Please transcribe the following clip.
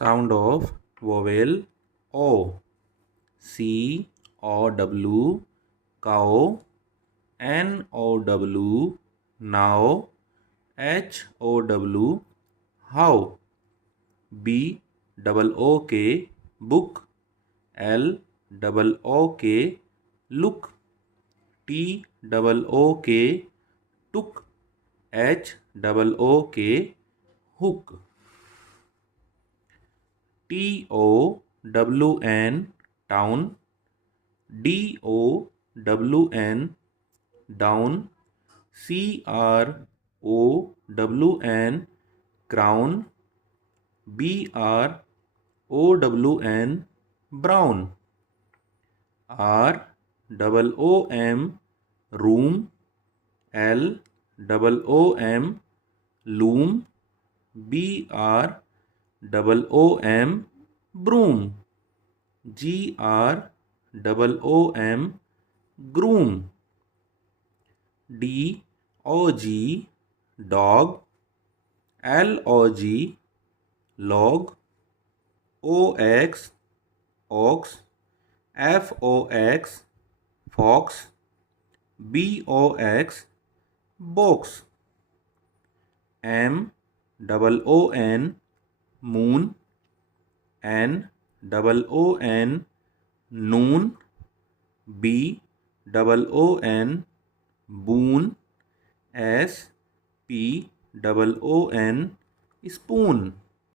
Sound of vowel O. COW, cow. NOW, now. HOW, how. BOOK, book. LOOK, look. TOOK, took. HOOK, hook. TOWN, town. DOWN, down. CROWN, crown. BROWN, brown. ROOM, room. LOOM, loom. BROOM, broom. GROOM, groom. DOG, dog. LOG, log. OX, ox. FOX, fox. BOX, box. MOON, moon. NOON, noon. BOON, boon. SPOON, spoon.